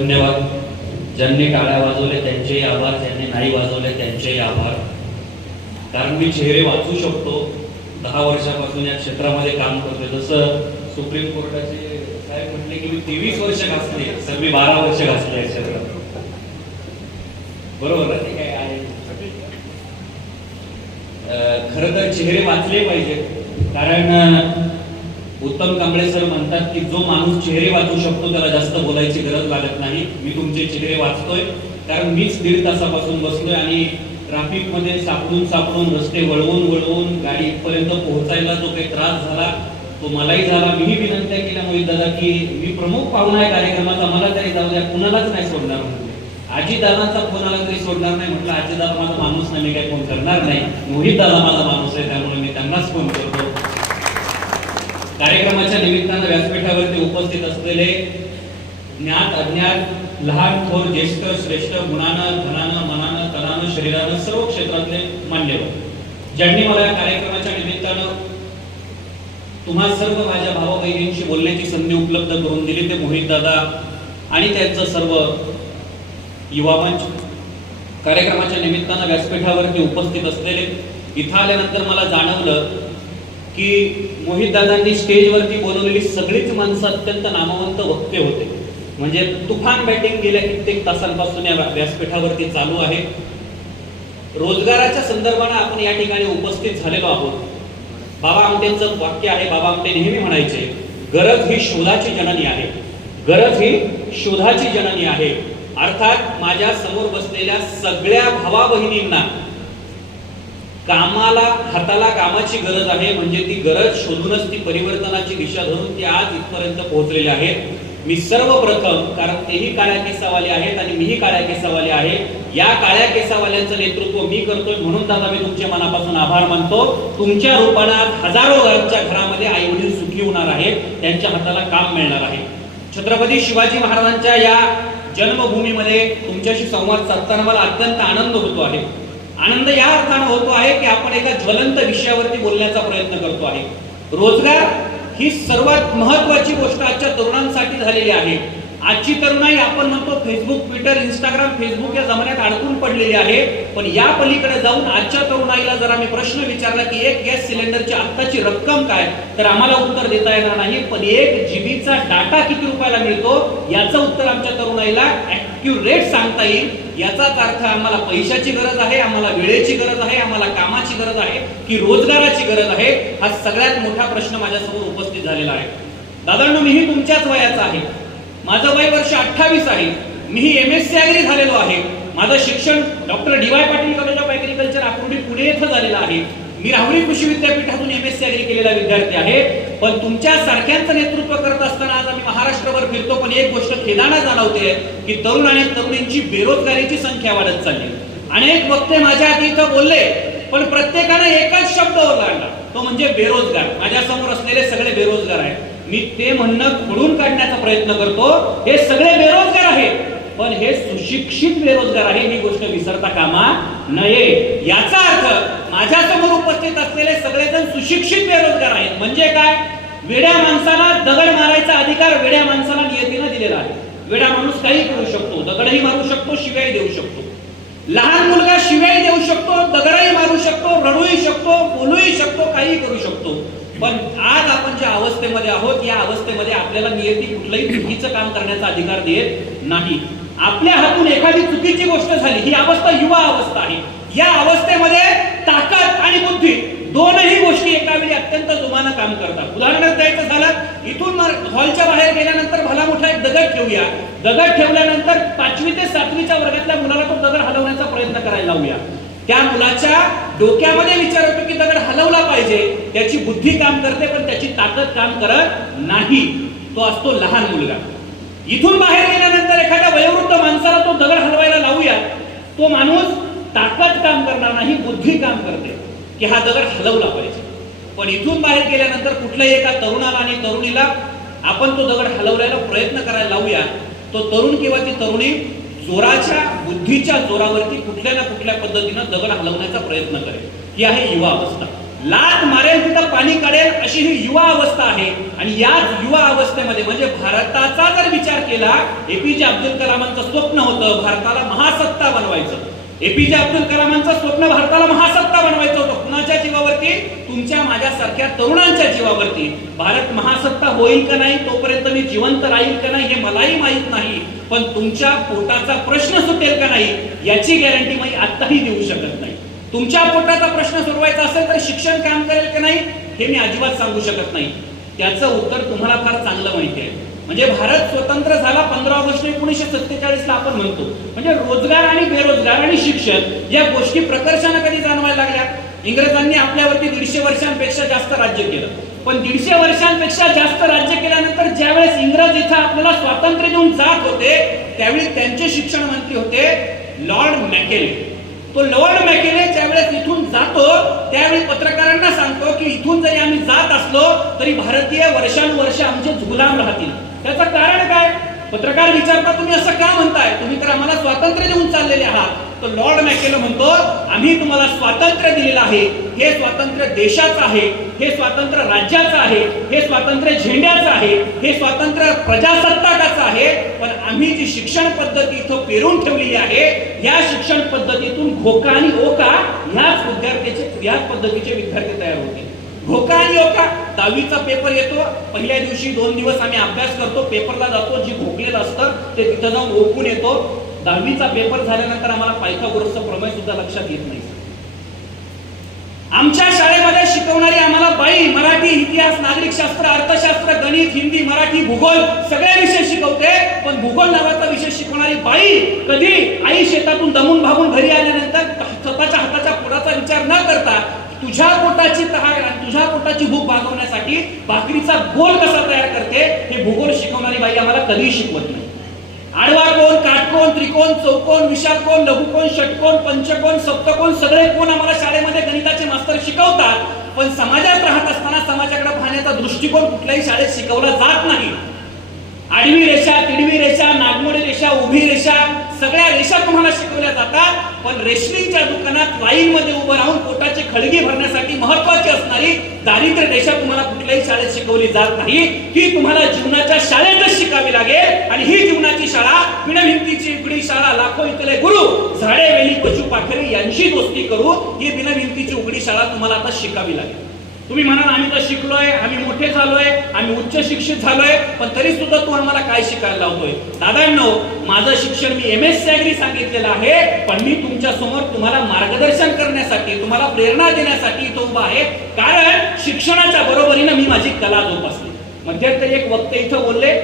धन्यवाद. ज्यांनी टाळ्या वाजवले त्यांचेही आभार. ज्यांनी नाही वाजवले त्यांचेही आभार. कारण मी चेहरे वाचू शकतो. दहा वर्षापासून या क्षेत्रामध्ये काम करतोय. जसं सुप्रीम कोर्टाचे साहेब म्हटले की मी तेवीस वर्ष घासले सर मी बारा वर्ष घासले या क्षेत्रात. बरोबर ना? ते काय आहे? अं, खरं तर चेहरे वाचले पाहिजे कारण उत्तम कांबळे सर म्हणतात की जो माणूस चेहरे वाचू शकतो त्याला जास्त बोलायची गरज लागत नाही. मी तुमचे चेहरे वाचतोय. कारण मीच दीड तासापासून बसलोय आणि ट्रॅफिकमध्ये सापडून सापडून रस्ते वळवून वळवून गाडी इथपर्यंत पोहोचायला जो काही त्रास झाला तो मलाही झाला. मीही विनंत्या केल्या मोहित दादा की मी प्रमुख पाहुणा आहे कार्यक्रमाचा. मला तरी जाऊ द्या. कुणालाच नाही सोडणार म्हणून. आजी दादांचा फोन आला तरी सोडणार नाही. म्हटलं आजी दादा माझा माणूस नाही. मी काही फोन करणार नाही. मोहित दादा माझा माणूस आहे. त्यामुळे मी त्यांनाच फोन करतो. कार्यक्रमाच्या निमित्तानं व्यासपीठावरती उपस्थित असलेले ज्ञात अज्ञात लहान थोर ज्येष्ठ श्रेष्ठ गुणानं धनानं मनानं तनानं शरीरानं सर्व क्षेत्रातले मान्यवर. ज्यांनी मला या कार्यक्रमाच्या निमित्तानं तुम्हा सर्व माझ्या भावा बहिणींशी बोलण्याची संधी उपलब्ध करून दिली ते मोहित दादा आणि त्यांचं सर्व युवा मंच. कार्यक्रमाच्या निमित्तानं व्यासपीठावरती उपस्थित असलेले. इथं आल्यानंतर मला जाणवलं की मोहित दादांनी स्टेजवरती बोलवलेली सगळीच माणसं अत्यंत नामवंत वक्ते होते. म्हणजे तुफान बॅटिंग गेल्या कित्येक तासांपासून या व्यासपीठावरती चालू आहे. रोजगाराच्या संदर्भाने आपण या ठिकाणी उपस्थित झालेलो आहोत. बाबा आमटेंचं वाक्य आहे बाबा आमटे नेहमी म्हणायचे गरज ही शोधाची जननी आहे. गरज ही शोधाची जननी आहे. अर्थात माझ्यासमोर बसलेल्या सगळ्या भावा बहिणींना कामाला हाताला कामाची गरज आहे म्हणजे ती गरज शोधूनच ती परिवर्तनाची दिशा धरून ती आज इथपर्यंत पोहोचलेली आहेत मी सर्वप्रथम कारण तेही काळ्या केसावाले आहेत आणि मीही काळ्या केसावाले आहे या काळ्या केसावाल्यांचं नेतृत्व मी करतोय म्हणून दादा मी तुमच्या मनापासून आभार मानतो. तुमच्या रूपाने आज हजारो घरांच्या घरामध्ये आई वडील सुखी होणार आहेत त्यांच्या हाताला काम मिळणार आहे. छत्रपती शिवाजी महाराजांच्या या जन्मभूमीमध्ये तुमच्याशी संवाद साधताना मला अत्यंत आनंद होतो आहे. आनंद या अर्थानं होतो आहे की आपण एका ज्वलंत विषयावरती बोलण्याचा प्रयत्न करतो आहे. रोजगार ही सर्वात महत्वाची गोष्ट आजच्या तरुणांसाठी झालेली आहे. आजची तरुणाई आपण म्हणतो फेसबुक ट्विटर इंस्टाग्राम फेसबुक या जमान्यात अडकून पडलेली आहे. पण या पलीकडे जाऊन आजच्या तरुणाईला जर आम्ही प्रश्न विचारला की एक गॅस सिलेंडरची आत्ताची रक्कम काय तर आम्हाला उत्तर देता येणार नाही. पण एक जीबीचा डाटा किती रुपयाला मिळतो याचं उत्तर आमच्या तरुणाईला ऍक्युरेट सांगता येईल. याचाच अर्थ आम्हाला पैशाची गरज आहे आम्हाला वेळेची गरज आहे आम्हाला कामाची गरज आहे की रोजगाराची गरज आहे हा सगळ्यात मोठा प्रश्न माझ्यासमोर उपस्थित झालेला आहे. दादांनो मीही तुमच्याच वयाचा आहे. माझं वय वर्ष अठ्ठावीस आहे. मीही एम एस सी अग्री झालेलो आहे. माझं शिक्षण doctor D Y Patil college of agriculture Akurdi Pune येथे झालेलं आहे. मी राहुरी कृषी विद्यापीठातून एम एस सी अग्री केलेला विद्यार्थी आहे. पण तुमच्या सारख्यांचं नेतृत्व करत असताना आज आम्ही महाराष्ट्रभर फिरतो पण एक गोष्ट खेदाना जाणवते की तरुण आणि तरुणींची बेरोजगारीची संख्या वाढत चालली. अनेक वक्ते माझ्या आधी इथं बोलले पण प्रत्येकानं एकच शब्द ओलांडला. तो म्हणजे बेरोजगार. माझ्यासमोर असलेले सगळे बेरोजगार आहेत. मी ते म्हणणं खोडून काढण्याचा प्रयत्न करतो हे सगळे बेरोजगार आहेत. पण हे सुशिक्षित बेरोजगार आहे ही गोष्ट विसरता कामा नये. याचा अर्थ माझ्यासमोर उपस्थित असलेले सगळेजण सुशिक्षित बेरोजगार आहेत. म्हणजे काय? वेड्या माणसाला दगड मारायचा अधिकार वेड्या माणसाला नियतीनं दिलेला आहे. वेडा माणूस काही करू शकतो दगडही मारू शकतो शिवाय देऊ शकतो. लहान मुलगा शिवाय देऊ शकतो दगडही मारू शकतो रडूही शकतो बोलूही शकतो काही करू शकतो. पण आज आपण ज्या अवस्थेमध्ये आहोत या अवस्थेमध्ये आपल्याला नियती कुठलंही चुकीचं काम करण्याचा अधिकार देत नाही. आपल्या हातून एखादी चुकीची गोष्ट झाली ही अवस्था युवा अवस्था आहे. या अवस्थेमध्ये ताकद आणि बुद्धी दोनही गोष्टी एका वेळी अत्यंत जोमानं काम करतात. उदाहरणार्थ द्यायचं झालं इथून हॉलच्या बाहेर गेल्यानंतर भला मोठा एक दगड ठेवूया. दगड ठेवल्यानंतर पाचवी ते सातवीच्या वर्गातल्या मुलाला तो दगड हलवण्याचा प्रयत्न करायला लावूया. त्या मुलाच्या डोक्यामध्ये विचार होतो की दगड हलवला पाहिजे. त्याची बुद्धी काम करते पण त्याची ताकद काम करत नाही. तो असतो लहान मुलगा. इथून बाहेर गेल्यानंतर एखाद्या वयोवृद्ध माणसाला तो दगड हलवायला लावूया. तो माणूस ताकद काम करणार नाही बुद्धी काम करते की हा दगड हलवला पाहिजे. पण इथून बाहेर गेल्यानंतर कुठल्याही एका तरुणाला आणि तरुणीला आपण तो दगड हलवण्याला प्रयत्न करायला लावूया तो तरुण किंवा ती तरुणी जोराच्या बुद्धीच्या जोरावरती कुठल्या ना कुठल्या पद्धतीनं दगड हलवण्याचा प्रयत्न करेल. ही आहे युवा अवस्था. लात मारेल तिथं पाणी काढेल अशी ही युवा अवस्था आहे. आणि याच युवा अवस्थेमध्ये म्हणजे भारताचा जर विचार केला एपीजे अब्दुल कलामांचं स्वप्न होतं भारताला महासत्ता बनवायचं. एपीजे अब्दुल कलामांचं स्वप्न भारताला महासत्ता बनवायचं होतं. कुणाच्या जीवावरती? तुमच्या माझ्यासारख्या तरुणांच्या जीवावरती. भारत महासत्ता होईल का नाही तोपर्यंत मी जिवंत राहील का नाही हे मलाही माहीत नाही. पण तुमच्या पोटाचा प्रश्न सुटेल का नाही याची गॅरंटी मी आत्ताही देऊ शकत नाही. तुमच्या पोटाचा प्रश्न सोडवायचा असेल तर शिक्षण काम करेल की नाही हे मी अजिबात सांगू शकत नाही. त्याचं उत्तर तुम्हाला फार चांगलं माहिती आहे. म्हणजे भारत स्वतंत्र झाला पंधरा ऑगस्ट एकोणीसशे सत्तेचाळीस ला आपण म्हणतो. म्हणजे रोजगार आणि बेरोजगार आणि शिक्षण या गोष्टी प्रकर्षानं कधी जाणवायला लागल्या? इंग्रजांनी आपल्यावरती दीडशे वर्षांपेक्षा जास्त राज्य केलं. पण दीडशे वर्षांपेक्षा जास्त राज्य केल्यानंतर ज्यावेळेस इंग्रज इथं आपल्याला स्वातंत्र्य देऊन जात होते त्यावेळी त्यांचे शिक्षण मंत्री होते लॉर्ड मॅकेले. तो लॉर्ड मॅकेले ज्यावेळेस इथून जातो त्यावेळी पत्रकारांना सांगतो की इथून जरी आम्ही जात असलो तरी भारतीय वर्षानुवर्ष आमचे गुलाम राहतील. त्याचं कारण काय? पत्रकार विचारता तुम्ही असं का म्हणताय? तुम्ही तर आम्हाला स्वातंत्र्य देऊन चाललेले आहात. तर लॉर्ड मॅकेलो म्हणतो आम्ही तुम्हाला स्वातंत्र्य दिलेलं आहे. हे स्वातंत्र्य देशाचं आहे. हे स्वातंत्र्य राज्याचं आहे. हे स्वातंत्र्य झेंड्याचं आहे. हे स्वातंत्र्य प्रजासत्ताकाचं आहे. पण आम्ही जी शिक्षण पद्धती इथं पेरून ठेवलेली आहे या शिक्षण पद्धतीतून घोका आणि ओका ह्याच विद्यार्थ्याचे याच पद्धतीचे विद्यार्थी तयार होते घोका आणि ओका. दहावीचा पेपर येतो पहिल्या दिवशी दोन दिवस आम्ही अभ्यास करतो पेपरला जातो जी घोकलेलं असतं ते तिथं जाऊन ओकून येतो. दहावीचा पेपर झाल्यानंतर आम्हाला पायथागोरसचं प्रमेय सुद्धा लक्षात येत नाही. आमच्या शाळेमध्ये शिकवणारी आम्हाला बाई मराठी इतिहास नागरिक शास्त्र अर्थशास्त्र गणित हिंदी मराठी भूगोल सगळे विषय शिकवते पण भूगोल नावाचा विषय शिकवणारी बाई कधी आई शेतातून दमून भागून घरी आल्यानंतर स्वतःच्या हाताच्या पुराचा विचार न करता तुझ्या पोटाची तहान आणि तुझ्या पोटाची भूक भागवण्यासाठी भाकरीचा गोल कसा तयार करते हे भूगोल शिकवणारी बाई आम्हाला कधीही शिकवत नाही. आडवा कोण काटकोण त्रिकोण चौकोन विषाकोण लघुकोण षटकोण पंचकोन सप्तकोन सगळे कोण आम्हाला शाळेमध्ये गणिताचे मास्तर शिकवतात पण समाजात राहत असताना समाजाकडे पाहण्याचा दृष्टिकोन कुठल्याही शाळेत शिकवला जात नाही. आडवी रेषा तिडवी रेषा नागमोडी रेषा उभी रेषा सगळ्या रेषा तुम्हाला शिकवल्या जातात. पण रेशनिंगच्या दुकानात लाईन मध्ये उभं राहून पोटाची खळगे भरण्यासाठी महत्वाची असणारी दारिद्र्य देशात तुम्हाला कुठल्याही शाळेत शिकवली जात नाही. ही तुम्हाला जीवनाच्या शाळेतच शिकावी लागेल आणि ही जीवनाची शाळा बिनभिंतीची उघडी शाळा लाखो इथले गुरु झाडे वेली पशु पाखरे यांची दोस्ती करू ही बिनभिंतीची उघडी शाळा तुम्हाला आता शिकावी लागेल. तुम्ही म्हणाल आम्ही तर शिकलोय आम्ही मोठे झालोय आम्ही उच्च शिक्षित झालोय पण तरी सुद्धा तू आम्हाला काय शिकायला लावतोय? दादांनो माझं शिक्षण मी एम एस सी सांगितलेलं आहे पण मी तुमच्यासमोर तुम्हाला मार्गदर्शन करण्यासाठी तुम्हाला प्रेरणा देण्यासाठी तो उभा आहे. कारण शिक्षणाच्या बरोबरीनं मी माझी कला जोपासली. मध्यंतरी एक वक्ते इथं बोलले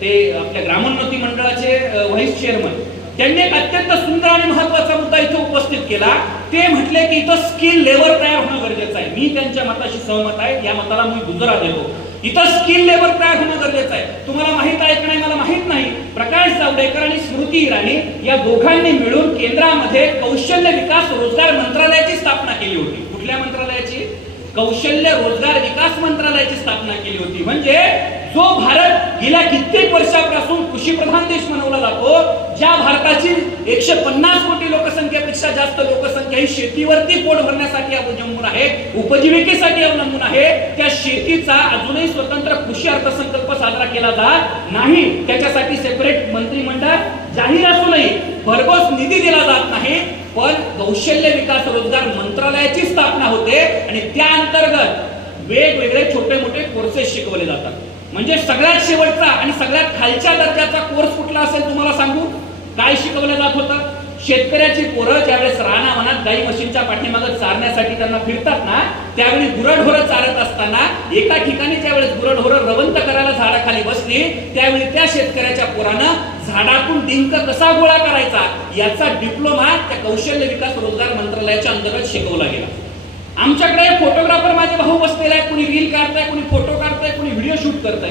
ते आपल्या ग्रामोन्नती मंडळाचे व्हाईस चेअरमन. त्यांनी एक अत्यंत सुंदर आणि महत्त्वाचा मुद्दा केला ते म्हटले की इथं स्किल लेबर तयार होणं गरजेचं आहे. मी त्यांच्या मताशी सहमत आहे. या मताला मी दुजरा देतो. इथं स्किल लेबर तयार होणं गरजेचं आहे. तुम्हाला माहीत आहे की नाही? मला माहीत नाही. प्रकाश जावडेकर आणि स्मृती इराणी या दोघांनी मिळून केंद्रामध्ये कौशल्य विकास रोजगार मंत्रालयाची स्थापना केली होती. कुठल्या मंत्रालयाची? कौशल्य रोजगार विकास मंत्रालयाची स्थापना केली होती. म्हणजे जो भारत गेल्या कित्येक वर्षापासून कृषी प्रधान देश बनवला जातो ज्या भारताची एकशे पन्नास कोटी लोकसंख्येपेक्षा जास्त लोकसंख्या ही शेतीवरती पोट भरण्यासाठी अवलंबून आहे उपजीविकेसाठी अवलंबून आहे त्या शेतीचा अजूनही स्वतंत्र कृषी अर्थसंकल्प साजरा केला जात नाही. त्याच्यासाठी सेपरेट मंत्रिमंडळ जाहीर असूनही भरघोस निधी दिला जात नाही पण कौशल्य विकास रोजगार मंत्रालयाची स्थापना होते आणि त्या अंतर्गत वेगवेगळे छोटे मोठे कोर्सेस शिकवले जातात. म्हणजे सगळ्यात शेवटचा आणि सगळ्यात खालच्या दर्जाचा कोर्स कुठला असेल तुम्हाला सांगू? काय शिकवलं जात होतं? शेतकऱ्याची पोरं ज्यावेळेस राणा मनात गाई म्हशींच्या पाठीमागं चारण्यासाठी त्यांना फिरतात ना त्यावेळी गुरढोरं चारत असताना एका ठिकाणी ज्यावेळेस गुरढोरं रवंत करायला झाडाखाली बसली त्यावेळी त्या शेतकऱ्याच्या पोरानं झाडातून डिंक कसा गोळा करायचा याचा डिप्लोमा त्या कौशल्य विकास रोजगार मंत्रालयाच्या अंतर्गत शिकवला गेला. आमच्याकडे फोटोग्राफर माझे भाऊ बसलेले आहेत कोणी रील काढताय कोणी फोटो काढताय कोणी व्हिडिओ शूट करताय.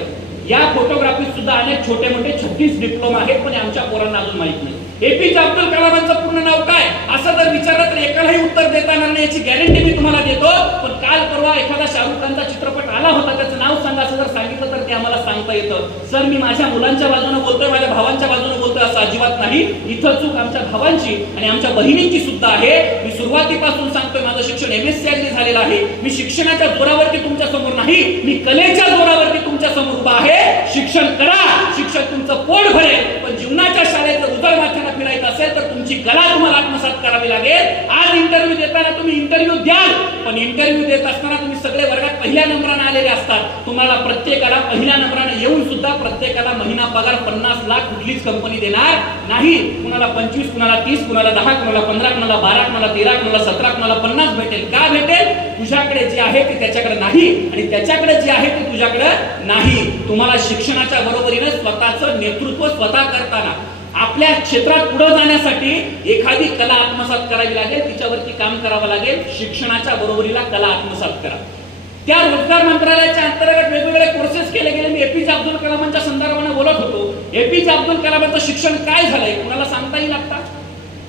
या फोटोग्राफीत सुद्धा अनेक छोटे मोठे छत्तीस डिप्लोमा आहेत पण आमच्या पोरांना अजून माहीत नाही. एपीजे अब्दुल कलामांचं पूर्ण नाव काय? असं जर विचारलं तर एकालाही उत्तर देता येणार नाही याची गॅरंटी मी तुम्हाला देतो. पण काल परवा एखादा शाहरुख खानचा चित्रपट आला होता त्याचं नाव सांगा असं जर सांगितलं तर ते आम्हाला सांगता येतं. सर मी माझ्या मुलांच्या बाजूने बोलतोय माझ्या भावांच्या बाजूने बोलतोय असं अजिबात नाही. इथं चूक आमच्या भावांची आणि आमच्या बहिणींची सुद्धा आहे. मी सुरुवातीपासून सांगतोय माझं शिक्षण एम एस सी झालेलं आहे. मी शिक्षणाच्या जोरावरती तुमच्यासमोर नाही मी कलेच्या जोरावर तुमच्या आहे. शिक्षण करा. शिक्षक तुमचं पोट भरेल. पण जीवनाच्या शाळेत जर उदळ माथ्याला फिरायचं असेल तर तुमची कला तुम्हाला आत्मसात करावी लागेल. आज इंटरव्ह्यू देताना तुम्ही इंटरव्ह्यू द्याल. पण इंटरव्ह्यू देत असताना आपल्याकडे वर्गात पहिल्या नंबराने आलेले असतात. तुम्हाला प्रत्येकाला पहिल्या नंबराने येऊन सुद्धा प्रत्येकाला महिना पगार पन्नास लाख कुठलीच कंपनी देणार नाही. कुणाला पंचवीस कुणाला तीस कुणाला दहा कुणाला पंधरा कुणाला बारा कुणाला तेरा कुणाला सतरा कुणाला पन्नास भेटेल. का भेटेल? तुझ्याकडे जे आहे ते त्याच्याकडे नाही आणि त्याच्याकडे जे आहे ते तुझ्याकडे नाही. तुम्हाला शिक्षणाच्या बरोबरीने स्वतःचं नेतृत्व स्वतः करताना आपल्या क्षेत्रात पुढे जाण्यासाठी एखादी कला आत्मसात करावी लागेल तिच्यावरती काम करावं लागेल शिक्षणाच्या बरोबरीला कला आत्मसात करा. त्या रोजगार मंत्रालयाच्या अंतर्गत वेगवेगळे कोर्सेस केले गेले. मी एपीजे अब्दुल कलामांच्या संदर्भाने बोलत होतो. एपीजे अब्दुल कलामांचं शिक्षण काय झालंय? कुणाला सांगता येईल आता?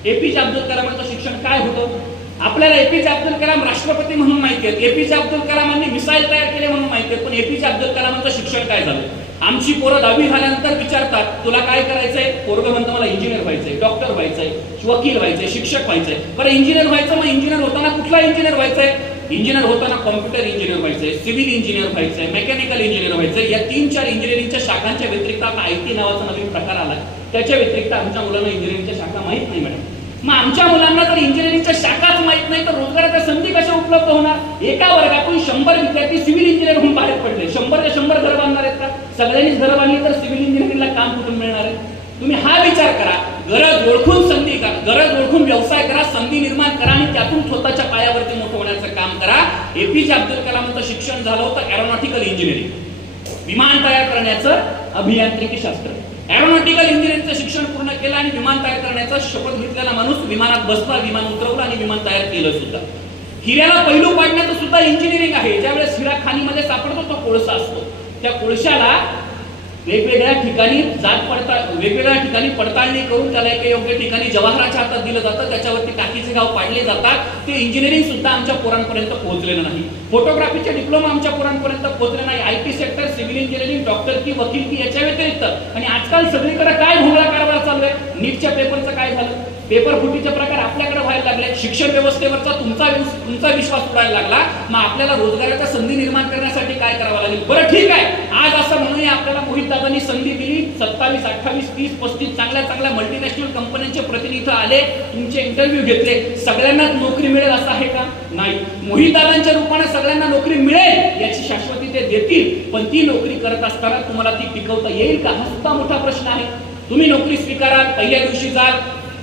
एपीजे अब्दुल कलामांचं शिक्षण काय होतं? आपल्याला एपीजे अब्दुल कलाम राष्ट्रपती म्हणून माहिती आहेत. एपीजे अब्दुल कलामांनी मिसाईल तयार केले म्हणून माहिती आहेत. पण एपीजे अब्दुल कलामांचं शिक्षण काय झालं? आमची पोरं दहावी झाल्यानंतर विचारतात तुला काय करायचंय? पोरग म्हणतं मला इंजिनियर व्हायचंय डॉक्टर व्हायचंय वकील व्हायचंय शिक्षक व्हायचंय. बरं इंजिनियर व्हायचं मग इंजिनियर होताना कुठला इंजिनियर व्हायचंय? इंजिनियर होताना कॉम्प्युटर इंजिनियर व्हायचंय सिव्हिल इंजिनियर व्हायचंय मेकॅनिकल इंजिनियर व्हायचंय. या तीन चार इंजिनिअरिंगच्या शाखांच्या व्यतिरिक्त आता आय टी नावाचा नवीन प्रकार आला त्याच्या व्यतिरिक्त आमच्या मुलांना इंजिनिअरिंगच्या शाखा माहीत नाही मॅडम मग आमच्या मुलांना जर इंजिनिअरिंगच्या शाखाच माहीत नाही तर रोजगाराच्या संधी कशा उपलब्ध होणार? एका वर्गातून शंभर विद्यार्थी सिव्हिल इंजिनियर होऊन बाहेर पडले. शंभर ते शंभर घर बांधणार आहेत का? सगळ्यांनीच घरं बांधली तर सिव्हिल इंजिनिअरिंगला काम कुठून मिळणार आहे? तुम्ही हा विचार करा. गरज ओळखून संधी करा. गरज ओळखून व्यवसाय करा संधी निर्माण करा आणि त्यातून स्वतःच्या पायावरती मोठं होण्याचं काम करा. एपीजे अब्दुल कलामांचं शिक्षण झालं होतं एरोनॉटिकल इंजिनिअरिंग विमान तयार करण्याचं अभियांत्रिकी शास्त्र. एरोनॉटिकल इंजिनिअरिंगचं शिक्षण पूर्ण केलं आणि विमान तयार करण्याचा शपथ घेतलेला माणूस विमानात बसला विमान उतरवलं आणि विमान तयार केलं सुद्धा. हिऱ्याला पहिलू पाडण्याचं सुद्धा इंजिनिअरिंग आहे. ज्यावेळेस हिरा खाणीमध्ये सापडतो तो कोळसा असतो. त्या कोळशाला वेगवेगळ्या ठिकाणी जात पडताळ वेगवेगळ्या ठिकाणी पडताळणी करून त्याला एका योग्य ठिकाणी जवाहराच्या हातात दिलं जातं. त्याच्यावरती टाकीचे गाव पाडले जातात. ते इंजिनिअरिंग सुद्धा आमच्या पोरांपर्यंत पोहोचलेलं नाही. फोटोग्राफीचे डिप्लोमा आमच्या पोरांपर्यंत पोहोचले नाही. I T sector civil engineering doctor की वकील की याच्या व्यतिरिक्त. आणि आजकाल सगळीकडे काय भोगळा कारभार चालू आहे? नीटच्या पेपरचं काय झालं? पेपर फुटीचे प्रकार आपल्याकडे व्हायला लागले शिक्षण व्यवस्थेवरचा तुमचा तुमचा विश्वास उडायला लागला. मग आपल्याला रोजगाराच्या संधी निर्माण करण्यासाठी काय करावं लागेल? बरं ठीक आहे. आज असं म्हणूया आपल्याला मोहित दादांनी संधी दिली. सत्तावीस अठ्ठावीस तीस पस्तीस चांगल्या चांगल्या मल्टीनॅशनल कंपन्यांचे प्रतिनिधी आले. तुमचे इंटरव्ह्यू घेतले. सगळ्यांनाच नोकरी मिळेल असं आहे का? नाही. मोहित दादांच्या रूपाने सगळ्यांना नोकरी मिळेल याची शाश्वती ते देतील. पण ती नोकरी करत असताना तुम्हाला ती पिकवता येईल का? हा सुद्धा मोठा प्रश्न आहे. तुम्ही नोकरी स्वीकाराल पहिल्या दिवशी जाल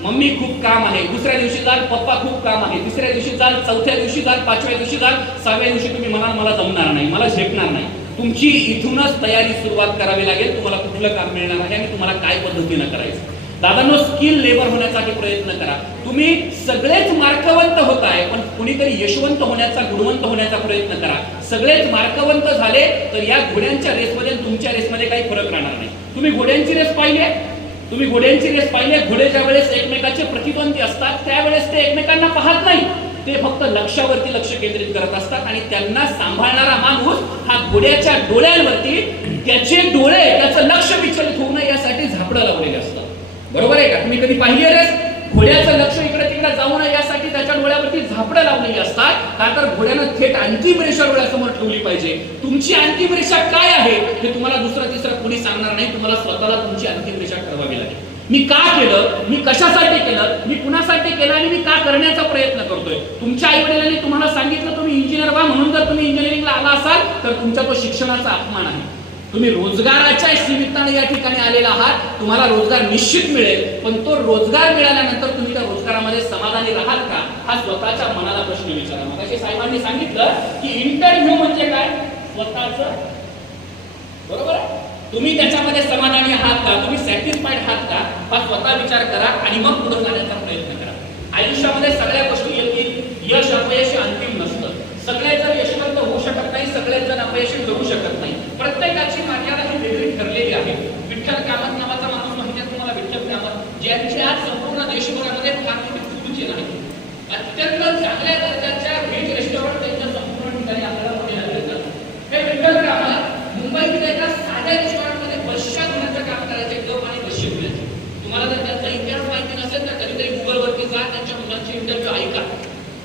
मम्मी खूप काम आहे. दुसऱ्या दिवशी जाल पप्पा खूप काम आहे. तिसऱ्या दिवशी जाल चौथ्या दिवशी जाल पाचव्या दिवशी जाल सहाव्या दिवशी तुम्ही म्हणाल मला जमणार नाही मला झेपणार नाही. तुमची इथूनच तयारी सुरुवात करावी लागेल. तुम्हाला कुठलं काम मिळणार आहे आणि तुम्हाला काय पद्धतीनं करायचं? दादांनो स्किल लेबर होण्यासाठी प्रयत्न करा. तुम्ही सगळेच मार्कवंत होत आहे पण कुणीतरी यशवंत होण्याचा गुणवंत होण्याचा प्रयत्न करा. सगळेच मार्कवंत झाले तर या घोड्यांच्या रेसमध्ये तुमच्या रेसमध्ये काही फरक राहणार नाही. तुम्ही घोड्यांची रेस पाहिली आहे? तुम्ही घोड्यांची रेस पाहिली घोडे ज्या वेळेस एकमेकाचे प्रतिद्वंदी असतात त्यावेळेस ते एकमेकांना पाहत नाही. ते फक्त लक्षावरती लक्ष केंद्रित करत असतात आणि त्यांना सांभाळणारा माणूस हा घोड्याच्या डोळ्यांवरती त्याचे डोळे त्याचं लक्ष विचलित होऊ नये यासाठी झापडं लावलेले असतात. बरोबर आहे का? तुम्ही कधी पाहिली आहे रेस? घोड्याचं लक्ष इकडे तिकडे जाऊ नये यासाठी त्याच्या डोळ्यावरती झापडं लावलेली असतात. का तर घोड्यानं थेट अंतिम रेषा डोळ्यासमोर ठेवली पाहिजे. तुमची अंतिम रेषा काय आहे? हे तुम्हाला दुसरं तिसरं कोणी सांगणार नाही. तुम्हाला स्वतःला तुमची अंतिम रेषा ठरवावी लागेल. मी का केलं? मी कशासाठी केलं? मी कुणासाठी केलं? आणि मी का करण्याचा प्रयत्न करतोय? तुमच्या आई वडिलांनी तुम्हाला सांगितलं तुम्ही इंजिनियर व्हा. म्हणून जर तुम्ही इंजिनिअरिंगला आला असाल तर तुमचा तो शिक्षणाचा अपमान आहे. तुम्ही रोजगाराच्या निमित्ताने या ठिकाणी आलेला आहात तुम्हाला रोजगार निश्चित मिळेल पण तो रोजगार मिळाल्यानंतर तुम्ही त्या रोजगारामध्ये समाधानी राहाल का? हा स्वतःच्या मनाला प्रश्न विचारा. मग साहेबांनी सांगितलं की इंटरव्ह्यू म्हणजे काय? स्वतःच. बरोबर आहे? तुम्ही त्याच्यामध्ये समाधानी आहात का? तुम्ही सॅटिस्फाईड आहात का? हा स्वतः विचार करा आणि मग पुढे जाण्याचा प्रयत्न करा. आयुष्यामध्ये सगळ्या गोष्टी येतील. यश अपयश अंतिम नसतं. सगळे जण यशवंत होऊ शकत नाही सगळे जण अपयशी होऊ शकत नाही प्रत्येकाची मर्यादा ही वेगळी ठरलेली आहे विठ्ठल कामत नावाचा माणूस माहिती आहे तुम्हाला विठ्ठल कामत ज्यांचे आज संपूर्ण देशभरामध्ये फार मोठी फुलची नाही अत्यंत चांगल्या दर्जाच्या व्हेज रेस्टॉरंट त्यांच्या संपूर्ण ठिकाणी आपल्याला हे विठ्ठल एका साध्या रेस्टॉरंटमध्ये धुण्याचं काम करायचे कप आणि धुण्याचे तुम्हाला जर त्यांचा इतिहास माहिती नसेल तर कधीतरी गुगलवरती जा त्यांच्या मुलांची इंटरव्ह्यू ऐका.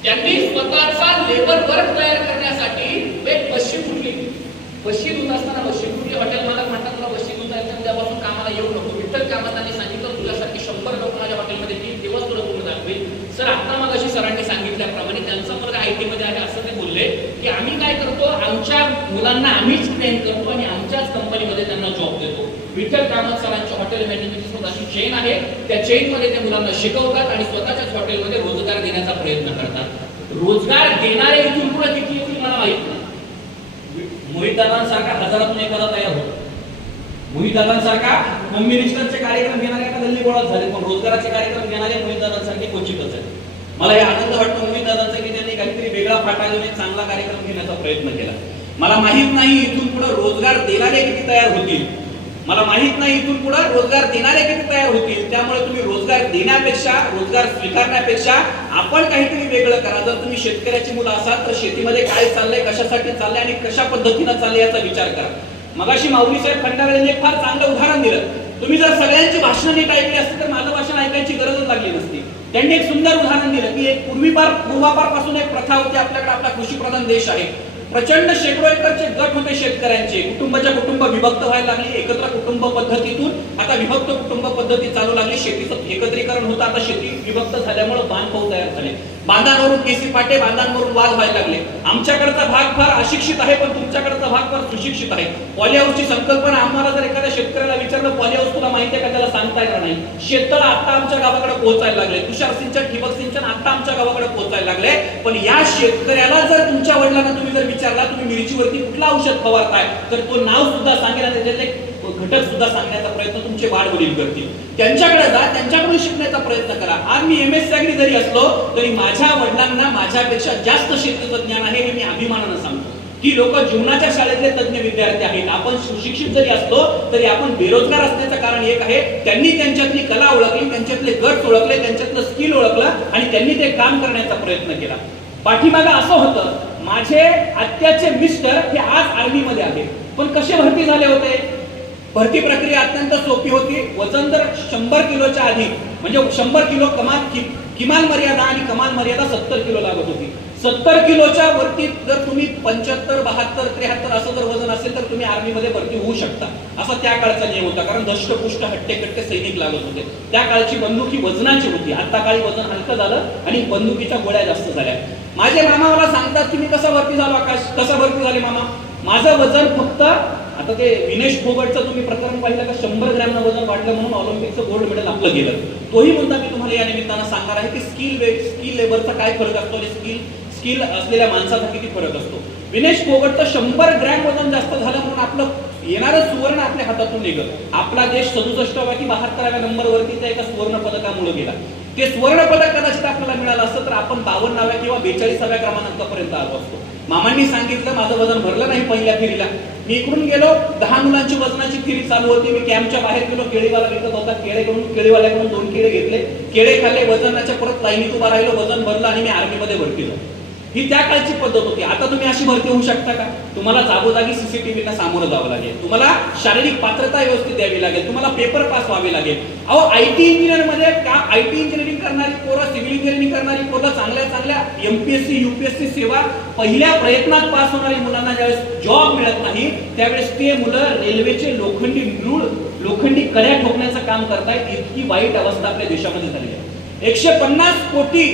त्यांनी स्वतःचा लेबर तयार करण्यासाठी एक बशी कुठली? बशी असताना बशी कुठली? हॉटेल मालक म्हणतात तुला बशी धुता येतं कामाला येऊ नको. विठ्ठल कामतांनी सांगितलं तुझ्यासारखी शंभर लोक माझ्या हॉटेलमध्ये येईल तेव्हाच तुला पूर्ण दाखवेल सर आता मग अशी सरांनी सांगितल्याप्रमाणे त्यांचा मुलगा आय टी मध्ये आहे असं ते बोलले की आम्ही काय करतो आमच्या मुलांना आम्हीच ट्रेन करतो आणि आमच्याच कंपनीमध्ये त्यांना जॉब देतो. विठ्ठल कामत सरांच्या हॉटेल मॅनेजमेंटची स्वतःची चेन आहे. त्या चेनमध्ये ते मुलांना शिकवतात आणि स्वतःच्याच हॉटेलमध्ये रोजगार देण्याचा प्रयत्न करतात. रोजगार देणारे इथून पुढे किती येतील मला माहीत नाही. मोहितदारांसारखा हजारातून एखादा तयार होतो. मोहितदारांसारखा होम मिनिस्टरचे कार्यक्रम घेणारे आता गल्ली गोळात झाले पण रोजगाराचे कार्यक्रम घेणारे मोहितदारांसारखे क्वचितच आहेत. मला हे आनंद वाटतो मोहितदारांचा की त्यांनी काहीतरी वेगळा फाटा घेऊन एक चांगला कार्यक्रम घेण्याचा प्रयत्न केला. मला माहीत नाही इथून पुढे रोजगार देणारे किती तयार होतील. मला माहीत नाही इथून पुढे रोजगार देणारे किती तयार होतील. त्यामुळे तुम्ही रोजगार देण्यापेक्षा रोजगार स्वीकारण्यापेक्षा आपण काहीतरी वेगळं करा. जर तुम्ही शेतकऱ्याची मुलं असाल तर शेतीमध्ये काय चाललंय कशासाठी चाललंय आणि कशा पद्धतीनं चाललंय याचा विचार करा. मगाशी माऊली साहेब खंडागळे यांनी एक फार चांगलं उदाहरण दिलं. तुम्ही जर सगळ्यांची भाषणं नीट ऐकली असती तर माझं भाषण ऐकायची गरजच लागली नसती. त्यांनी एक सुंदर उदाहरण दिलं. की एक पूर्वीपार पूर्वापारपासून एक प्रथा होती. आपल्याकडे आपला कृषी प्रधान देश आहे. प्रचंड शेकडो एकरचे गट होते शेतकऱ्यांचे. कुटुंबाच्या कुटुंब विभक्त व्हायला लागले. एकत्र कुटुंब पद्धतीतून आता विभक्त कुटुंब पद्धती चालू लागली. शेतीचं एकत्रीकरण होतं. आता शेती विभक्त झाल्यामुळे बांध पाऊ तयार झाले. बांधांवरून केसी फाटे बांधांवरून वाद व्हायला लागले. आमच्याकडचा भाग फार अशिक्षित आहे पण तुमच्याकडचा भाग फार सुशिक्षित आहे. पॉलिहाऊसची संकल्पना आम्हाला जर एखाद्या शेतकऱ्याला विचारलं पॉलिहाऊस तुला माहिती आहे का? त्याला सांगता येणार नाही. शेततळ आता आमच्या गावाकडे पोहोचायला लागले. तुषार सिंचन ठिबक सिंचन आता आमच्या गावाकडे पोहोचायला लागले. पण या शेतकऱ्याला जर तुमच्या वडिलांना तुम्ही जर विचारला तुम्ही मिरचीवरती कुठलं औषध फवारताय? तर तो नाव सुद्धा सांगेल आणि त्याच्यातले घटक सुद्धा सांगण्याचा प्रयत्न तुमचे वाढ वडील करतील. त्यांच्याकडे जा त्यांच्याकडून शिकण्याचा प्रयत्न करा. आज मी एम एस सी जरी असलो तरी माझ्या वडिलांना माझ्यापेक्षा जास्त शेतीचं ज्ञान आहे हे मी अभिमानानं सांगतो. की लोक जीवनाच्या शाळेतले तज्ञ विद्यार्थी आहेत. आपण सुशिक्षित जरी असलो तरी आपण बेरोजगार असण्याचं कारण एक आहे. त्यांनी त्यांच्यातली कला ओळखली त्यांच्यातले गट ओळखले त्यांच्यातलं स्किल ओळखलं आणि त्यांनी ते काम करण्याचा प्रयत्न केला. पाठीमागा असं होतं माझे आत्याचे मिस्टर हे आज आर्मीमध्ये मध्ये आहे पण कसे भरती झाले होते? भरती प्रक्रिया अत्यंत सोपी होती. वजन जर शंभर किलोच्या आधी म्हणजे शंभर किलो कमाल कि- किमान मर्यादा आणि कमाल मर्यादा सत्तर किलो लागत होती. सत्तर किलोच्या वरती जर तुम्ही पंच्याहत्तर बहात्तर त्र्याहत्तर असं जर वजन असेल तर तुम्ही आर्मीमध्ये भरती होऊ शकता. असा त्या काळचा नियम होता कारण दष्टपुष्ट हट्टेकट्टे सैनिक लागत होते. त्या काळची बंदूक ही वजनाची होती. आता काळी वजन हलकं झालं आणि बंदुकीच्या गोळ्या जास्त झाल्या. माझे मामा मला सांगतात की मी कसा भरती झालो आकाश? कसा भरती झाले मामा? माझं वजन फक्त आता ते विनेश फोगटचं तुम्ही प्रकरण पाहिलं का? शंभर ग्रॅमनं वजन वाढलं म्हणून ऑलिम्पिकचं गोल्ड मेडल आपलं गेलं. तोही मुद्दा मी तुम्हाला या निमित्तानं सांगणार आहे की स्किल स्किल लेबरचा काय फरक असतो आणि स्किल स्किल असलेल्या माणसाचा किती फरक असतो? विनेश फोगटचं शंभर ग्रॅम वजन जास्त झालं म्हणून आपलं येणारं सुवर्ण आपल्या हातातून निघत आपला देश सदुसष्टाव्या की बहात्तराव्या नंबरवरती त्या एका सुवर्ण पदकामुळे गेला. ते सुवर्ण पदक कदाचित आपल्याला मिळालं असतं तर आपण बावन्नाव्या किंवा बेचाळीसाव्या क्रमांकापर्यंत आलो असतो. मामांनी सांगितलं माझं वजन भरलं नाही पहिल्या फेरीला. मी इकडून गेलो दहा मुलांची वजनाची फेरी चालू होती. मी कॅम्पच्या बाहेर गेलो केळीवाला विकत होता. केळेकडून केळीवाल्याकडून दोन केळे घेतले. केळे खाल्ले वजनाच्या परत लाईनीत उभा राहिलो वजन भरलं आणि मी आर्मीमध्ये भरती झालो. ही त्या काळची पद्धत होती. आता तुम्ही अशी भरती होऊ शकता का? तुम्हाला जागोजागी सीसीटीव्हीला सामोरं जावं लागेल. तुम्हाला शारीरिक पात्रता व्यवस्थित द्यावी लागेल. तुम्हाला पेपर पास व्हावे लागेल. अहो आय टी इंजिनियरमध्ये का आय टी इंजिनिअरिंग करणारी पोरं सिव्हिल इंजिनिअरिंग करणारी पोरं चांगल्या चांगल्या एमपीएससी युपीएससी सेवा पहिल्या प्रयत्नात पास होणारी मुलांना ज्यावेळेस जॉब मिळत नाही त्यावेळेस ते मुलं रेल्वेचे लोखंडी मूळ लोखंडी कड्या ठोकण्याचं काम करतायत इतकी वाईट अवस्था आपल्या देशामध्ये झाली आहे. एकशे पन्नास कोटी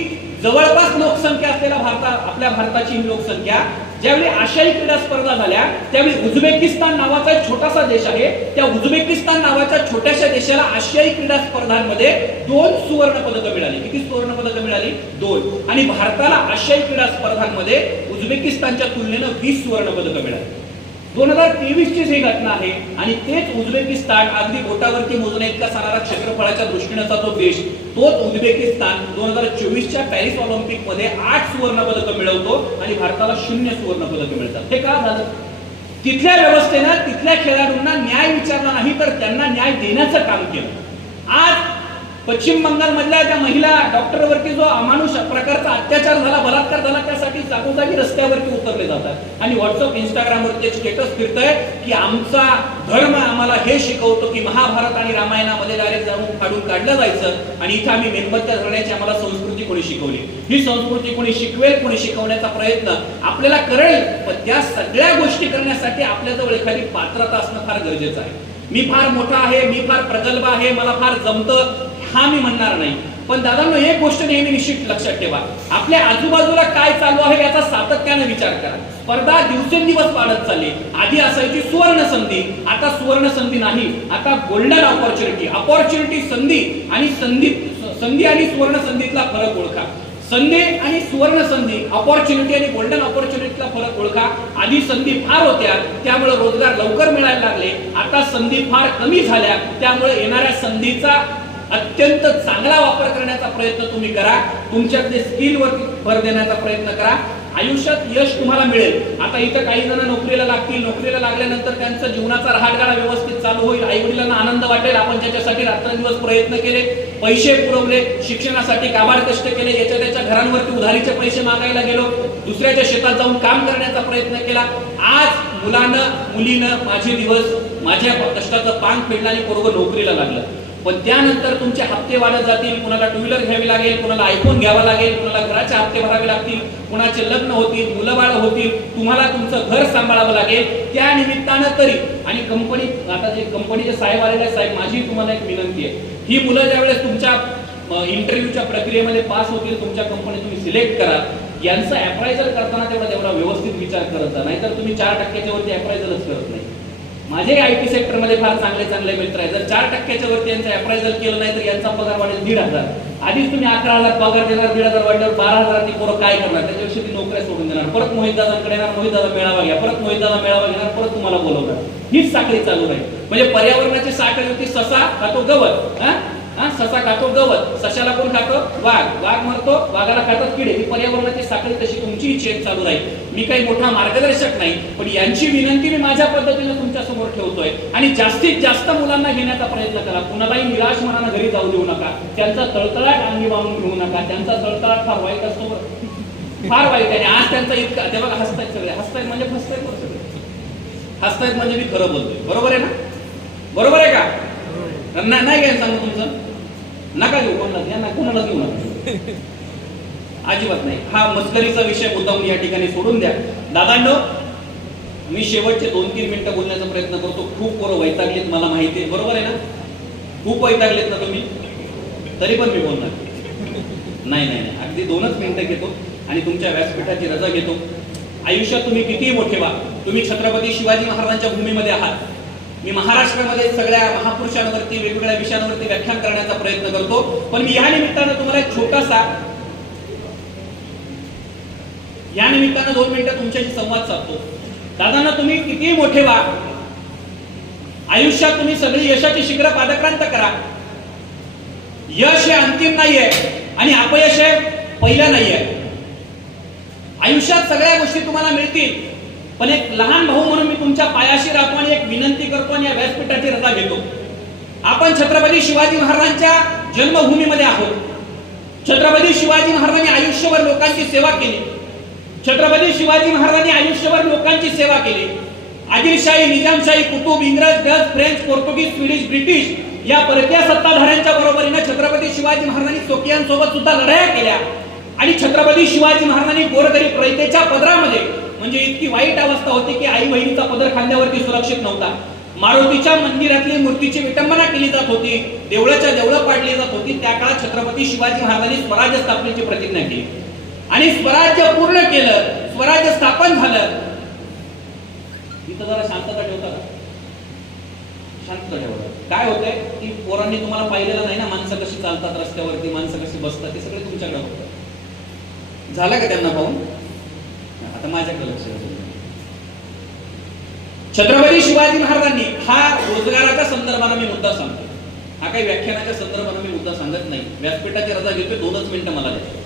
जवळपास लोकसंख्या असलेल्या भारतात आपल्या भारताची ही लोकसंख्या ज्यावेळी आशियाई क्रीडा स्पर्धा झाल्या त्यावेळी उझबेकिस्तान नावाचा एक छोटासा देश आहे. त्या उझबेकिस्तान नावाच्या छोट्याशा देशाला आशियाई क्रीडा स्पर्धांमध्ये दोन सुवर्ण पदकं मिळाली. किती सुवर्ण पदकं मिळाली? दोन. आणि भारताला आशियाई क्रीडा स्पर्धांमध्ये उझबेकिस्तानच्या तुलनेनं वीस सुवर्ण पदकं मिळाली. दोन हजार तेवीसची ही घटना आहे आणि तेच उझबेकिस्तान अगदी बोटावरती मोजण्या इतका सारा क्षेत्रफळाच्या दृष्टीनेचा तो देश तोच उझबेकिस्तान दोन हजार चोवीसच्या पॅरिस ऑलिम्पिकमध्ये आठ सुवर्ण पदकं मिळवतो आणि भारताला शून्य सुवर्ण पदकं मिळतात. हे का झालं? तिथल्या व्यवस्थेनं तिथल्या खेळाडूंना न्याय विचारला नाही तर त्यांना न्याय देण्याचं काम केलं. आज पश्चिम बंगाल मधल्या त्या महिला डॉक्टरवरती जो अमानुष प्रकारचा अत्याचार झाला बलात्कार झाला त्यासाठी जागोजागी रस्त्यावरती उतरले जातात. आणि व्हॉट्सअप इंस्टाग्रामवरती स्टेटस स्टेटस आहे की आमचा धर्म आम्हाला हे शिकवतो की महाभारत आणि रामायणामध्ये डायरेक्ट जाऊन फाडून काढलं जायचं आणि इथं आम्ही मेणबत्त्या धरण्याची आम्हाला संस्कृती कोणी शिकवली? ही संस्कृती कोणी शिकवेल कोणी शिकवण्याचा प्रयत्न आपल्याला करेल पण त्या सगळ्या गोष्टी करण्यासाठी आपल्याजवळ एखादी पात्रता असणं फार गरजेचं आहे. मी फार मोठा आहे मी फार प्रगल्भ आहे मला फार जमतं हा मी म्हणणार नाही. पण दादांनो एक गोष्ट नेहमी निश्चित लक्षात ठेवा. आपल्या आजूबाजूला काय चालू आहे याचा सातत्याने विचार करा. स्पर्धा दिवसेंदिवस वाढत चालली. आधी असायची सुवर्ण संधी आता सुवर्ण संधी नाही. आता गोल्डन ऑपॉर्च्युनिटी ऑपॉर्च्युनिटी संधी आणि संधी संधी आणि सुवर्ण संधीतला फरक ओळखा. संधी आणि सुवर्ण संधी ऑपॉर्च्युनिटी आणि गोल्डन ऑपॉर्च्युनिटीला फरक ओळखा. आधी संधी फार होत्या त्यामुळे रोजगार लवकर मिळायला लागले. आता संधी फार कमी झाल्या त्यामुळे येणाऱ्या संधीचा अत्यंत चांगला वापर करण्याचा प्रयत्न तुम्ही करा. तुमच्यातले स्किलवरती भर देण्याचा प्रयत्न करा. आयुष्यात यश तुम्हाला मिळेल. आता इथं काही जण नोकरीला लागतील. नोकरीला लागल्यानंतर त्यांचा जीवनाचा रहाटगाडा व्यवस्थित चालू होईल. आई वडिलांना आनंद वाटेल. आपण ज्याच्यासाठी रात्रंदिवस प्रयत्न केले पैसे पुरवले शिक्षणासाठी काबाड कष्ट केले याच्या त्याच्या घरांवरती उधारीचे पैसे मागायला गेलो दुसऱ्याच्या शेतात जाऊन काम करण्याचा प्रयत्न केला. आज मुलानं मुलीनं माझे दिवस माझ्या कष्टाचं पान फेडलं आणि बरोबर नोकरीला लागलं. पण त्यानंतर तुमचे हप्ते वाढत जातील कुणाला टू व्हीलर घ्यावी लागेल कुणाला आयफोन घ्यावा लागेल कुणाला घराचे हप्ते भरावे लागतील कुणाचे लग्न होतील मुलं बाळ होतील तुम्हाला तुमचं घर सांभाळावं लागेल. त्या निमित्तानं तरी आणि कंपनी आता जे कंपनीचे साहेब आलेले आहेत, साहेब माझी तुम्हाला एक विनंती आहे. ही मुलं ज्यावेळेस तुमच्या इंटरव्ह्यूच्या प्रक्रियेमध्ये पास होतील तुमच्या कंपनी तुम्ही सिलेक्ट करा यांचं अप्रायझल करताना तेवढा तेवढा व्यवस्थित विचार करत जा. नाहीतर तुम्ही चार टक्क्याच्या वरती अप्रायझलच करत नाही. माझे आय टी सेक्टरमध्ये फार चांगले चांगले मित्र आहेत. जर चार टक्क्याच्या वरती यांचं अप्रायझल केलं नाही तर यांचा पगार वाढेल दीड हजार. आधीच तुम्ही अकरा हजार पगार देणार दीड हजार वाढल्यावर बारा हजार ती पोरं काय करणार? त्याच्याविषयी ती नोकऱ्या सोडून देणार. परत मोहित दादांकडे येणार मोहित दादा मेळावा घ्या. परत मोहित दादा मेळावा घेणार परत तुम्हाला बोलवणार. हीच साखळी चालू राहील. म्हणजे पर्यावरणाची साखळी होती ससा खातो गवत हा? हा ससा खातो गवत सशाला कोण खातो वाघ वाघ मरतो वाघाला खातात किडे ही पर्यावरणाची साखळी तशी तुमची चेन चालू राहील मी काही मोठा मार्गदर्शक नाही पण यांची विनंती मी माझ्या पद्धतीने तुमच्यासमोर ठेवतोय आणि जास्तीत जास्त मुलांना घेण्याचा प्रयत्न करा कुणालाही निराश मनानं घरी जाऊ देऊ नका त्यांचा तळतळाट अंगी बांधून घेऊ नका त्यांचा तळतळाट फार वाईट असतो. फार वाईट आहे आणि आज त्यांचा इतका ते बघा हसतायत सगळे हसतायत म्हणजे फसतायत सगळे हसतायत म्हणजे मी खरं बोलतोय बरोबर आहे ना बरोबर आहे का नाही काय सांगू तुमचं नका घेऊ कोणाला या ना कोणाला घेऊ नका. अजिबात नाही. हा मस्करीचा विषय मुद्दाम या ठिकाणी सोडून द्या. दादांनो मी शेवटचे दोन तीन मिनिटं बोलण्याचा प्रयत्न करतो. खूप पोरं वैतागलीत मला माहिती आहे. बरोबर आहे ना? खूप वैतागलेत ना तुम्ही? तरी पण मी बोलणार. नाही नाही नाही. अगदी दोनच मिनिटं घेतो आणि तुमच्या व्यासपीठाची रजा घेतो. आयुष्यात तुम्ही कितीही मोठे व्हा. तुम्ही छत्रपती शिवाजी महाराजांच्या भूमीमध्ये आहात. मी महाराष्ट्रामध्ये सगळ्या महापुरुषांवरती वेगवेगळ्या विषयांवरती व्याख्यान करण्याचा प्रयत्न करतो. पण मी या निमित्तानं तुम्हाला एक छोटासा या निमित्तानं दोन मिनिटं तुमच्याशी संवाद साधतो. दादांना तुम्ही कितीही मोठे व्हा आयुष्यात तुम्ही सगळी यशाची शिखर पादक्रांत करा. यश हे अंतिम नाहीये आणि अपयश हे पहिलं नाहीये. आयुष्यात सगळ्या गोष्टी तुम्हाला मिळतील. पण एक लहान भाऊ म्हणून मी तुमच्या पायाशी राहतो आणि एक विनंती करतो आणि या व्यासपीठाची रजा घेतो. आपण छत्रपती शिवाजी महाराजांच्या जन्मभूमीमध्ये आहोत. छत्रपती शिवाजी महाराजांनी आयुष्यभर लोकांची सेवा केली. छत्रपती शिवाजी महाराजांनी आयुष्यभर लोकांची सेवा केली. आदिलशाही निजामशाही कुतुब इंग्रज Dutch French Portuguese Swedish British या परक्या सत्ताधाऱ्यांच्या बरोबरीनं छत्रपती शिवाजी महाराजांनी सोकियांसोबत सुद्धा लढाया केल्या. आणि छत्रपती शिवाजी महाराजांनी गोरगरीब रयतेच्या पदरामध्ये म्हणजे इतकी वाईट अवस्था होती की आई बहिणीचा पदर खांद्यावरती सुरक्षित नव्हता. मारुतीच्या मंदिरातली मूर्तीची विटंबना केली जात होती देवळाच्या देवळं पाडली जात होती त्या काळात छत्रपती शिवाजी महाराजांनी स्वराज्य स्थापनेची प्रतिज्ञा केली. आणि स्वराज्य पूर्ण केलं स्वराज्य स्थापन झालं. इथं जरा शांतता ठेवता का? शांतता ठेवता काय होतंय? की पोरांनी तुम्हाला पाहिलेलं नाही ना माणसं कशी चालतात रस्त्यावरती माणसं कशी बसतात ते सगळे तुमच्याकडे होतं. झालं का त्यांना पाहून? आता माझ्याकडे लक्ष छत्रपती शिवाजी महाराजांनी हा रोजगाराच्या संदर्भाने मी मुद्दा सांगतो. हा काही व्याख्यानाच्या संदर्भाने मी मुद्दा सांगत नाही. व्यासपीठाची रजा घेतोय दोनच मिनिटं मला देतो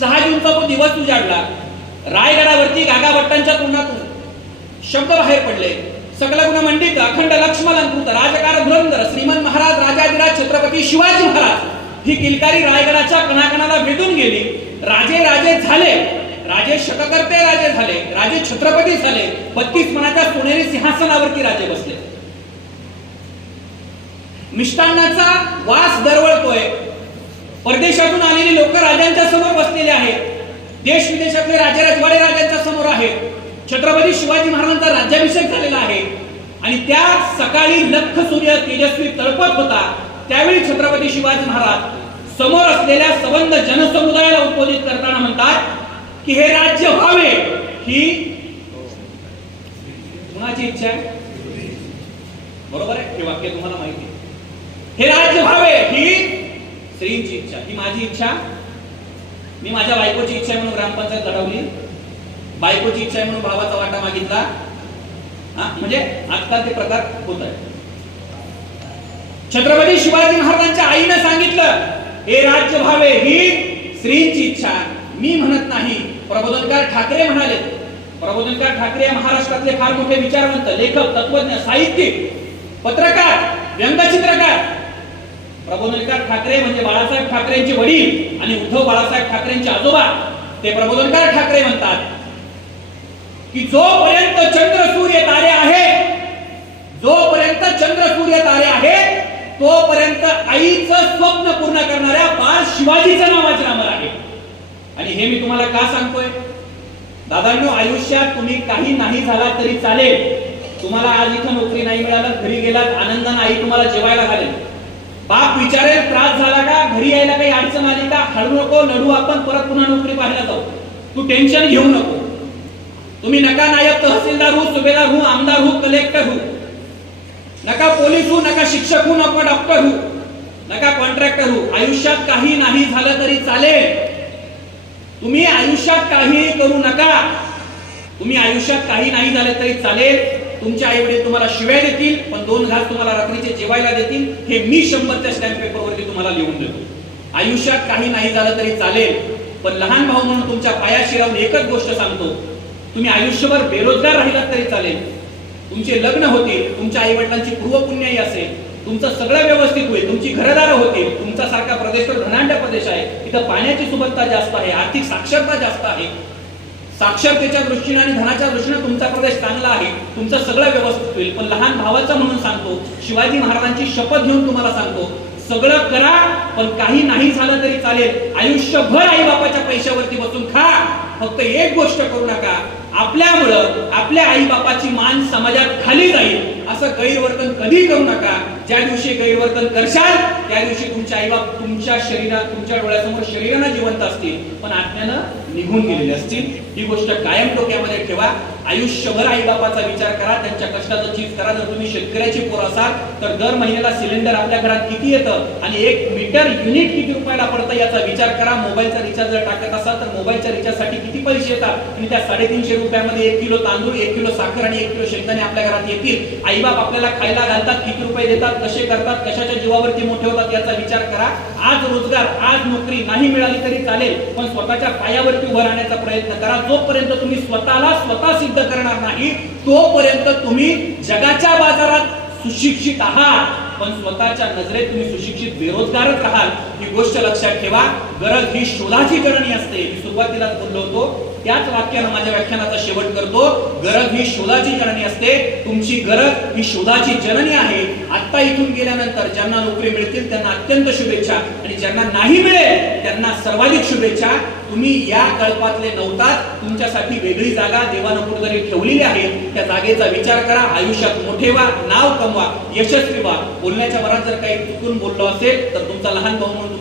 सहा जूनचा तो दिवस उजाडला. रायगडावरती गागाभट्टांच्या तोंडातून शब्द बाहेर पडले. सकल गुण मंडित अखंड लक्ष्मण अलंकृत राजकार धुरंधर श्रीमंत महाराज राजाधिराज छत्रपती शिवाजी महाराज ही किलकारी रायगडाच्या कणाकणाला भेटून गेली. राजे राजे झाले. राजे शतकर्ते राजे झाले राजे छत्रपती झाले बत्तीस मनाच्या सोनेरी सिंहासनावरती राजे बसले. मिष्टांनाचा वास दरवळतोय. परदेशातून आलेली लोक राजांच्या समोर बसलेले आहेत. देश विदेशातले राजे रजवाडे राजांच्या समोर आहेत. छत्रपती शिवाजी महाराजांचा राज्याभिषेक झालेला आहे. आणि त्या सकाळी लख सूर्य तेजस्वी तळपत होता. त्यावेळी छत्रपती शिवाजी महाराज समोर असलेल्या सबंध जनसमुदायाला उद्बोधित करताना म्हणतात की हे राज्य व्हावे ही कुणाची इच्छा आहे? बरोबर आहे? हे वाक्य तुम्हाला माहिती हे राज्य व्हावे ही स्त्रीची इच्छा. ही माझी इच्छा. मी माझ्या बायकोची इच्छा आहे म्हणून ग्रामपंचायत लढवली. बायकोची इच्छा आहे म्हणून भावाचा वाटा मागितला. हा? म्हणजे आजकाल ते प्रकार होत आहे छत्रपती शिवाजी महाराजांच्या आईनं सांगितलं हे राज्य व्हावे ही स्त्रीची इच्छा मी म्हणत नाही. प्रबोधनकार ठाकरे म्हणाले प्रबोधनकार ठाकरे महाराष्ट्रातले फार मोठे विचारवंत लेखक तत्वज्ञ साहित्यिक पत्रकार व्यंगचित्रकार. प्रबोधनकार ठाकरे म्हणजे बाळासाहेब ठाकरेंचे वडील आणि उद्धव बाळासाहेब ठाकरेंचे आजोबा. ते प्रबोधनकार ठाकरे म्हणतात की जोपर्यंत चंद्र सूर्य तारे आहे जोपर्यंत चंद्र सूर्य तारे आहे तोपर्यंत आईचं स्वप्न पूर्ण करणाऱ्या बाळ शिवाजीचं नाव अजरामर आहे. आणि हे मी तुम्हाला का सांगतोय? दादांनो आयुष्यात तुम्ही काही नाही झाला तरी चालेल. तुम्हाला आज इथं नोकरी नाही मिळालं घरी गेलात आनंदाने आई तुम्हाला जेवायला घालेल. बाप विचारेल त्रास झाला का? घरी यायला काही अडचण आली का? हळू नको लढू आपण परत पुन्हा नोकरी पाहायला जाऊ. तू टेन्शन घेऊ नको. तुम्ही नका नायब तहसीलदार हो सुभेदार हो आमदार हो कलेक्टर हो. नका पोलीस हो नका शिक्षक हो नका डॉक्टर हो. नका कॉन्ट्रॅक्टर हो. आयुष्यात काही नाही झालं तरी चालेल. तुम्ही आयुष्यात काही करू नका. तुम्ही आयुष्यात काही नाही झाले तरी चालेल. तुमच्या आई वडील तुम्हाला शिव्या देतील पण दोन घास तुम्हाला रात्रीचे जेवायला देतील. हे मी शंभरच्या स्टॅम्प पेपरवरती तुम्हाला लिहून देतो. आयुष्यात काही नाही झालं तरी चालेल. पण लहान भाऊ म्हणून तुमच्या पायाशी राहून एकच गोष्ट सांगतो. तुम्ही आयुष्यभर बेरोजगार राहिलात तरी चालेल. तुमचे लग्न होतील तुमच्या आई वडिलांची पूर्वपुण्याई असेल. तुमचं सगळं व्यवस्थित होईल. तुमची घरदारं होतील. तुमचा सारखा प्रदेश तर धनाढ्य प्रदेश आहे. इथं पाण्याची सुबत्ता जास्त आहे. आर्थिक साक्षरता जास्त आहे. साक्षरतेच्या दृष्टीने आणि धनाच्या दृष्टीने तुमचा प्रदेश चांगला आहे. तुमचं सगळं व्यवस्थित होईल. पण लहान भावाचं म्हणून सांगतो. शिवाजी महाराजांची शपथ घेऊन तुम्हाला सांगतो. सगळं करा पण काही नाही झालं तरी चालेल. आयुष्यभर आई बापाच्या पैशावरती बसून खा. फक्त एक गोष्ट करू नका. आपल्यामुळं आपल्या आई बापाची मान समाजात खाली जाईल. असं गैरवर्तन कधी करू नका. ज्या दिवशी गैरवर्तन करशाल त्या दिवशी तुमच्या आई बाप तुमच्या शरीरात तुमच्या डोळ्यासमोर शरीरानं जिवंत असतील पण आत्म्यानं निघून गेलेले असतील. ही गोष्ट कायम डोक्यामध्ये ठेवा. आयुष्यभर आई बापाचा विचार करा त्यांच्या कष्टाचं चीज करा. जर तुम्ही शेतकऱ्याची पोर असाल तर दर महिन्याला सिलेंडर आपल्या घरात किती येतं? आणि एक मीटर युनिट किती रुपयाला पडतं याचा विचार करा. मोबाईलचा रिचार्ज जर टाकत असाल तर मोबाईलच्या रिचार्जसाठी किती पैसे येतात? आणि त्या साडेतीनशे रुपयामध्ये एक किलो तांदूळ एक किलो साखर आणि एक किलो शेंगदाणे आपल्या घरात येतील. आईबाप आपल्याला खायला घालतात किती रुपये देतात कसे करतात कशाच्या जीवावरती मोठे होतात याचा विचार करा. आज रोजगार आज नोकरी नाही मिळाली तरी चालेल पण स्वतःच्या पायावरती उभं राहण्याचा प्रयत्न करा. जोपर्यंत तुम्ही स्वतःला स्वतः सिद्ध करणार नाही तोपर्यंत तुम्ही जगाच्या बाजारात सुशिक्षित आहात. पण स्वतःच्या नजरेत तुम्ही सुशिक्षित बेरोजगारच राहाल ही गोष्ट लक्षात ठेवा. गरज ही शोधाची करणी असते. मी सुरुवातीलाच बोललो होतो त्याच वाक्यानं माझ्या व्याख्यानाचा शेवट करतो. गरज ही शोधाची जननी असते. तुमची गरज ही शोधाची जननी आहे. आता इथून गेल्यानंतर ज्यांना नोकरी मिळतील त्यांना अत्यंत शुभेच्छा. आणि ज्यांना नाही मिळेल त्यांना सर्वाधिक शुभेच्छा. तुम्ही या कल्पातले नव्हतात. तुमच्यासाठी वेगळी जागा देवानं कुठेतरी ठेवलेली आहे. त्या जागेचा विचार करा. आयुष्यात मोठे व्हा नाव कमवा यशस्वी व्हा. बोलण्याच्या वरात जर काही चुकून बोललो असेल तर तुमचा लहान भाऊ म्हणून